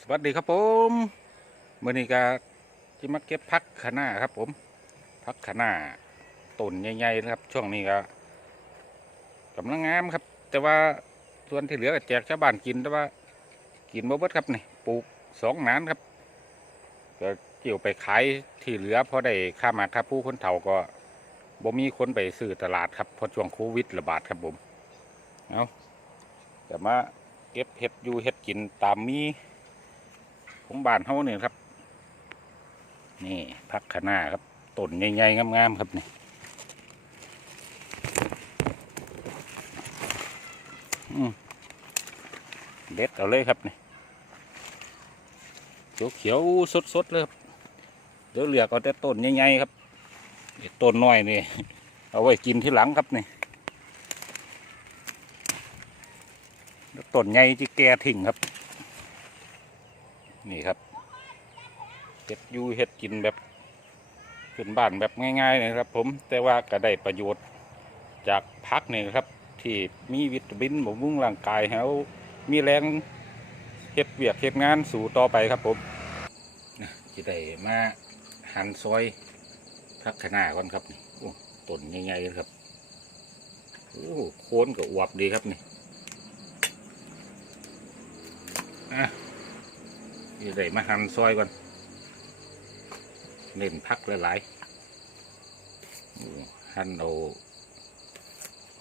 สวัสดีครับผมเมื่อนี้ก็จะมาเก็บพักคะน้าครับ ผมพักคะน้าต้นใหญ่ๆนะครับ ช่วงนี้ก็กำลังงามครับ แต่ว่าส่วนที่เหลือก็แจกชาวบ้านกินแต่ว่า กินบ่เบิดครับนี่ปลูกสองนานครับก็เกี่ยวไปขายที่เหลือพอได้ค่ามาค่าผู้คนเฒ่าก็บ่มีคนไปซื้อตลาดครับพราะช่วงโควิดระบาดครับผมเอาแต่มา เก็บเห็ดอยู่เห็ดกินตามมีของบ้านเฮาเนี่ยครับ นี่พักคะน้าครับต้นใหญ่ๆงามๆครับนี่เด็ดเอาเลยครับนี่เขียวๆสดๆเลยครับเดี๋ยวเหลือกเอาแต่ต้นใหญ่ๆครับต้นน้อยนี่ เอาไว้กินที่หลังครับนี่ ต้นใหญ่ที่แกทิ้งครับ นี่ครับเห็ดยูเห็ดกินแบบขึ้นบ้านแบบง่ายๆนะครับ ผมแต่ว่าก็ได้ประโยชน์จากพักนี่นะครับ ที่มีวิตามินบำรุงร่างกายให้เรามีแรงเห็ดเวียกเห็ดงานสู่ต่อไปครับผมจะได้มาหั่นซอยพักขนาก่อนครับนี่โอ้ต้นใหญ่ๆครับโอ้โคนก็อวบดีครับนี่ อะเดี๋ยวได้มาหั่นซอยก่อนเน้นพักหลายๆหั่นเอา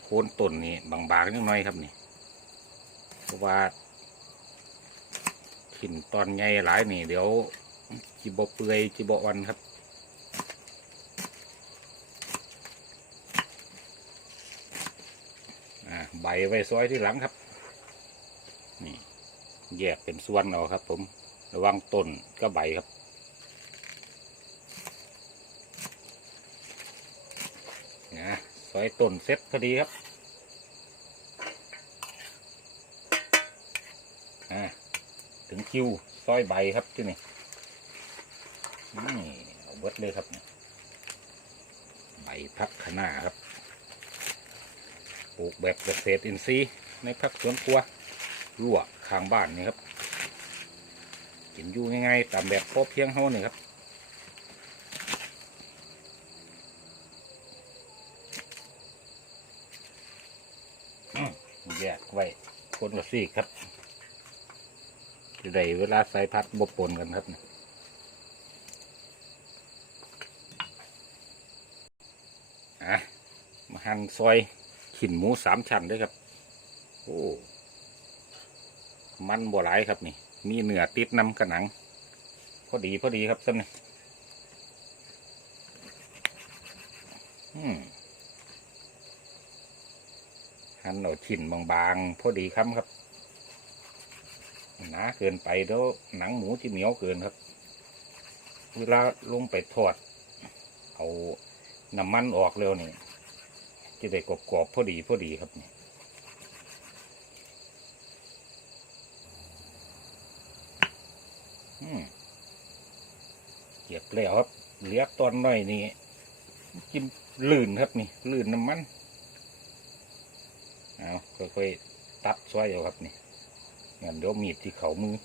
โคนต้นนี่บางๆนิดหน่อยครับนี่เพราะว่าขินตอนใหญ่หลายนี่ เดี๋ยวจิบเปื่อยจิบอ่อนครับอ่าใบไว้ซอยที่หลังครับ แยกเป็นส่วนเอาครับ ผมระวังต้นก็ใบครับนะซอยต้นเซ็ตพอดีครับอ่าถึงคิวซอยใบครับที่นี่นี่เอาเบิดเลยครับใบพักขนาครับปลูกแบบเกษตรอินทรีย์ในพักสวนครัว รั่วข้างบ้านนี่ครับกินอยู่ง่ายๆตามแบบพอเพียงเฮานี่ครับแยกไว้คนละซีกครับจะได้เวลาใส่พัดบบปนกันครับอะมาหั่นซอยขินหมูสามชั้นด้วยครับ โอ้ มันบ่หลายครับนี่ มีเนื้อติดน้ำกระหนัง พอดีพอดีครับซ้ำนี่อืมหั่นเอาชิ้นบางๆ พอดีคำครับ หนาเกินไปเดี๋ยวหนังหมูที่เหนียวเกินครับ เวลาลงไปทอด เอาน้ำมันออกเร็วนี่จะได้กรอบๆพอดีพอดีครับนี่ อืม เก็บแล้วครับ เหลือตอนน้อยนี่กินลื่นครับนี่ลื่นน้ำมันเอาค่อยๆตัดซอยเอาครับนี่งั้นเดี๋ยวมีดที่เขามือ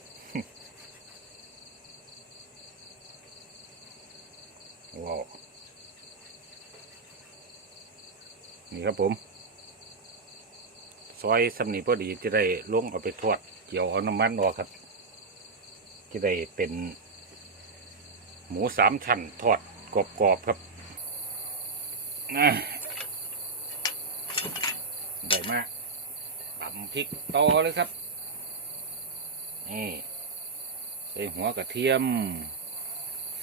ว้าวนี่ครับผมซอยสำนีพอดีจะได้ลงเอาไปทอดเกี่ยวเอาน้ำมันออกครับ จะได้เป็น หมูสามชั้นทอดกรอบๆครับนะได้มากตำพริกต่อเลยครับ นี่ใส่หัวกระเทียม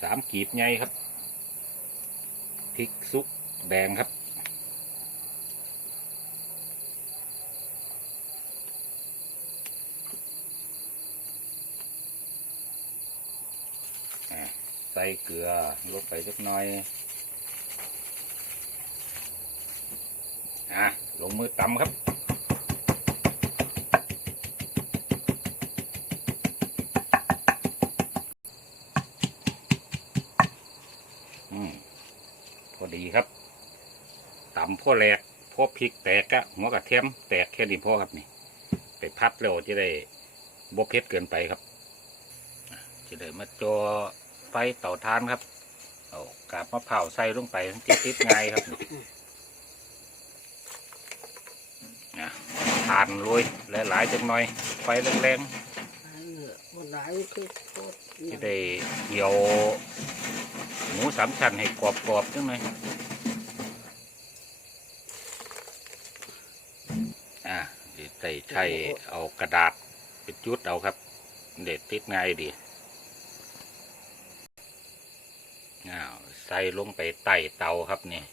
สามกีบใหญ่ครับพริกซุกแดงครับ ส่เกลือลงไปเล็กน้อยอะลงมือตำครับอืมพอดีครับตำพ่อแหลกพ่อพริกแตกอะหัวกระเทียมแตกแค่นี้พ่อครับนี่ ไปพัดแล้วจะได้บ่เผ็ดเกินไปครับ จะได้มาจอ ไฟเต่าทานครับเอากาบมะพร้าวใส่ลงไปมันจะติดง่ายครับนะทานโรยหลายๆจังหน่อย ไฟแรงอันเหนือวันไหนคือโคตรๆจะได้เกี่ยวหมูสามชั้นให้กรอบๆจังหน่อยอะจะได้ใช้เอากระดาษไปจุดเอาครับ เด็ดติดง่ายดี อ้าว ใส่ลงไปใต้เตาครับนี่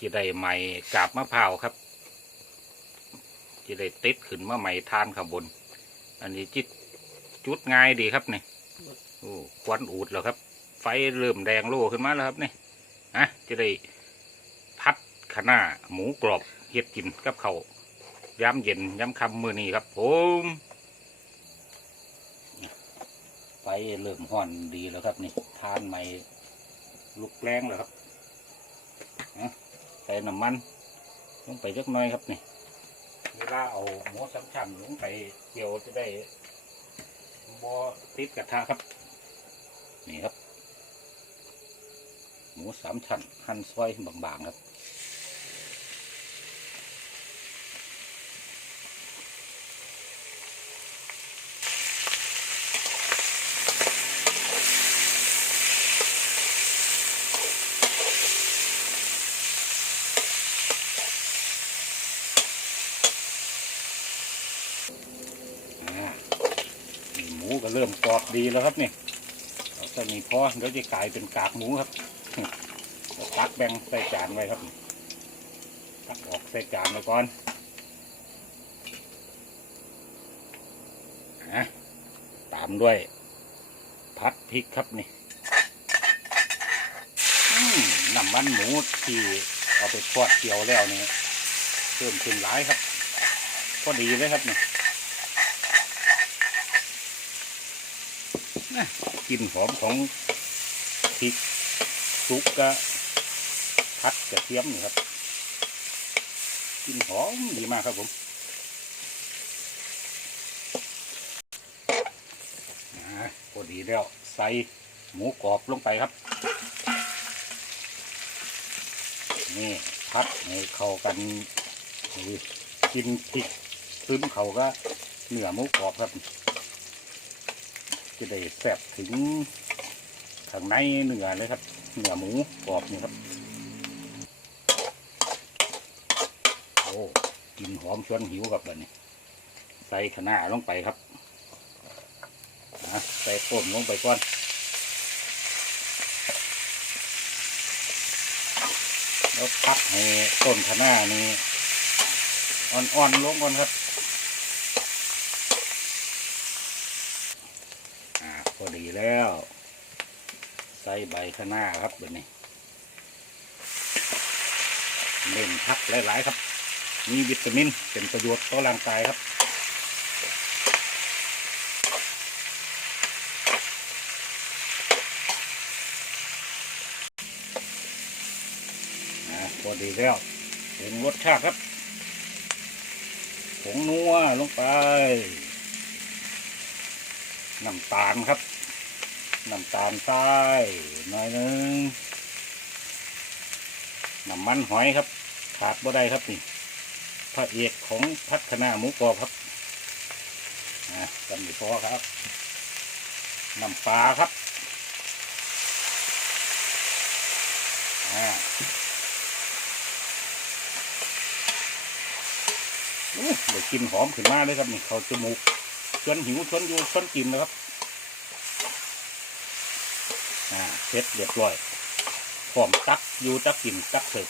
จะได้ไหมกาบมะพร้าวครับจะได้ติดขึ้นมาใหม่ทานข้างบน อันนี้จิตจุดง่ายดีครับนี่โอ้ควันอูดแล้วครับ ไฟเริ่มแดงโล่ขึ้นมาแล้วครับนี่อะจะได้พัดขนาหมูกรอบเฮ็ดกินกับเขาย้ำเย็นย้ำคำมือนี้ครับผมไฟเริ่มห่อนดีแล้วครับนี่ทานใหม่ ลุกแรงเลยครับใส่น้ำมันลงไปเล็กน้อยครับนี่เวลาเอาหมูสามชั้นลงไปเกี่ยวจะได้บอติดกระทะครับ นี่ครับ หมูสามชั้นหั่นซอยบางๆครับ อ่านี่หมูก็เริ่มกรอบ ดีแล้วครับนี่เราจะมีพอเดี๋ยวจะกลายเป็นกากหมูครับตักแบ่งใส่จานไว้ครับตักออกใส่จานไว้ก่อนอะตามด้วยพัดพริกครับนี่น้ำมันหมูที่เอาไปทอดเกี๊ยวแล้วนี่เพิ่มขึ้นหลายครับ ก็ดีเลยครับนี่ นะกลิ่นหอมของพริกสุกกะพัดกระเทียมนี่ครับกลิ่นหอมดีมากครับผมอ่าพอดีแล้วใส่หมูกรอบลงไปครับ นี่พัดให้เข้ากันกินพริกซึมเขาก็เนื้อหมูกรอบครับ จะได้แซ่บถึงข้างในเนื้อเลยครับเนื้อหมูกรอบนี่ครับโอ้กลินหอมชวนหิวกับแบบนี้ ใส่ขนาลงไปครับนะใส่ต้มลงไปก่อนแล้วพักให้ต้นขนานี่อ่อนๆลงก่อนครับ อ่าพอดีแล้ว ใส่ใบคะน้าครับแบบนี้เล่นพักหลาย ๆ ครับ มีวิตามินเป็นประโยชน์ต่อร่างกายครับพอดีแล้วปรุงรสชาติครับผงนัวลงไป น้ำตาลครับน้ำตาลทรายน่อยนึงน้ำมันหอยครับ ขาดบ่ได้ครับนี่พระเอกของพัฒนาหมูกรอบครับอะกันอยู่พอครับน้ำปลาครับอ่าอู้ได้กลินหอมขึ้นมาเลยครับนี่เขาจมูก ชวนหิวชวนอยู่ชวนกินนะครับอ่าเสร็จเรียบร้อยพร้อมตักอยู่ตักกินตักเสิร์ฟ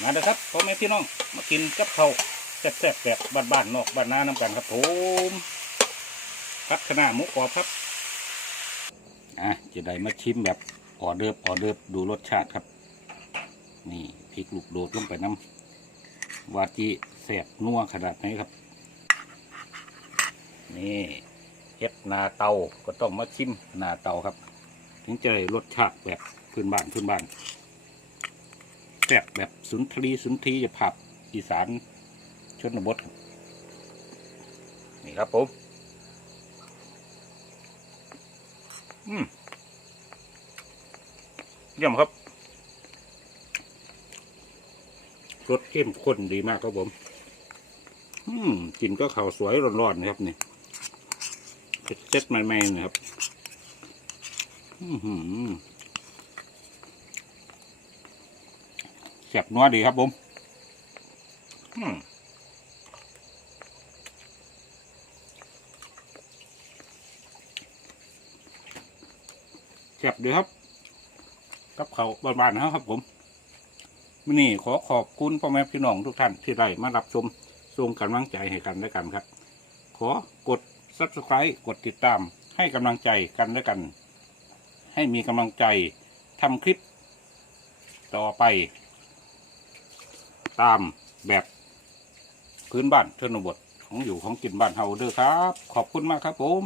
มาเด้อครับพ่อแม่พี่น้องมากินกับเขาวแซ่บแบบบ้านๆนอกบ้านน้าน้ำกันครับผมพัดขนาหมูกรอบครับอะจะได้มาชิมแบบออเดิร์ฟออเดิร์ฟดูรสชาติครับ นี่พริกลูกโดดลงไปน้ำวาจิแสบนัวขนาดไหนครับ นี่เฮ็ดนาเตาก็ต้องมาชิมนาเตาครับ ถึงจะได้รสชาติแบบพื้นบ้านพื้นบ้านแสบแบบสุนทรีสุนทรีจะผับอีสานชนบทนี่ครับผมอืมเยี่ยมครับรสเข้มข้นดีมากครับผม อืมกินก็ข่าวสวยร้อนๆนะครับนี่ เซ็ตๆใหม่ๆนะครับแซ่บนัวดีครับผมแซ่บดีครับ กับเขาบ้านๆนะครับผมวันนี้ขอขอบคุณพ่อแม่พี่น้องทุกท่านที่ได้มารับชมส่งกำลังใจให้กันและกันครับ ขอกด subscribe กดติดตามให้กำลังใจกันและกัน ให้มีกำลังใจทำคลิปต่อไป ตามแบบพื้นบ้านเทนบทของอยู่ของกินบ้านเฮาเด้อครับ ขอบคุณมากครับผม